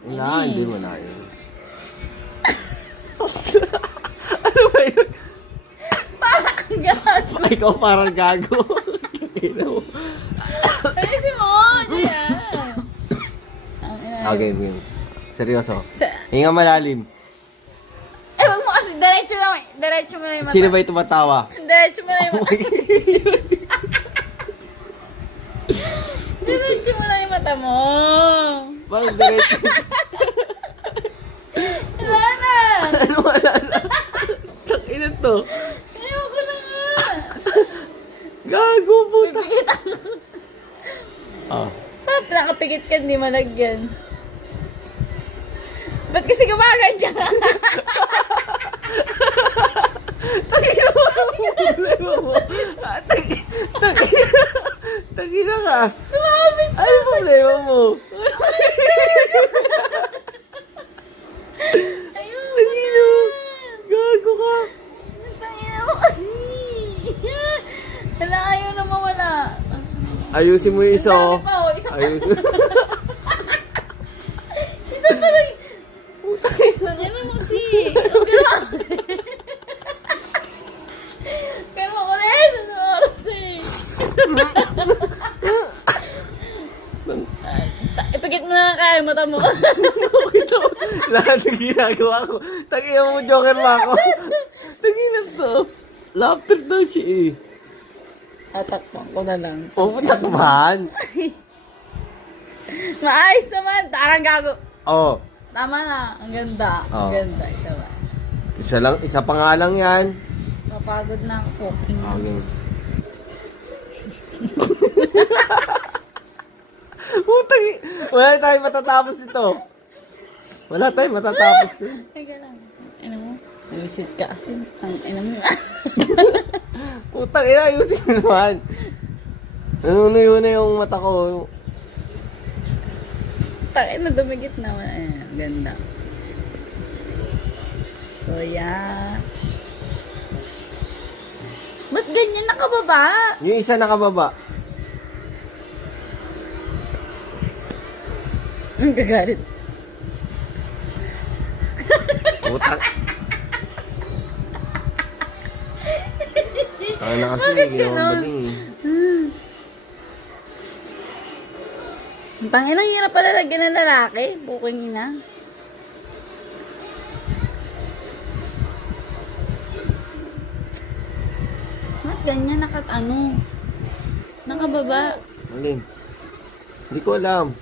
Wala, hindi mo na yun. Ano ba yun? Parang kang gago. Ikaw parang gago. Ayusin mo. Diyan. Okay, game. Seryoso. Sa... Hinga malalim. Eh, wag mo kasi. Diretso lang. Diretso mo lang yung mata. Sino ba yung tumatawa? Diretso mo lang yung mata. Diretso mo lang yung mata mo. Bakit diretso? Wala na. Ano wala na? Takina to. Ayoko na nga. Gago, puta. Oh. Nakapikit ka, hindi malagyan. Ba't kasi gumaganyan? Takina mo. Problema mo. Takina ka. Sumabit Ano problema mo? Ayun. Takina mo. Gago ka. Tangina mo kasi. Wala, ayaw na mawala. Ayusin mo yung isa. Ang dami pa, oh. Isa pa. Ayusin. Isa pa lang. Tangina mo kasi. Okay lang. Kaya mo ulit. Ano oras eh. Ipagit mo na kaya mata mo. Lahat ng ginagawa ko. Takina mo, joker ba ako? Takina to. Laughter daw siya eh. Tatakpan ko na lang. Pupuntakman. Maayos naman. Tarang gago. Oh. Tama na. Ang ganda. Ang Oh. ganda. Isa ba? Isa pa nga lang yan. Napagod na ako. Cooking. Okay. Putang wala tayong matatapos ito. Wala tayong matatapos ito. Teka lang. Ano mo? Visit ka kasi. Ang ina mo. Putang ina, ayusin mo naman. Nanunuyo na yung mata ko. Takay na dumigit naman. Ayan. Ang ganda. Kuya. Ba't ganyan nakababa? Yung isa nakababa. Ang gagalit. Putang. Ano kasi, Bakit yung ganon? baling. Ang tanginang hirap pala lagyan ng lalaki. Buking ina. Ba't ganyan nakababa? Alin? Hindi ko alam.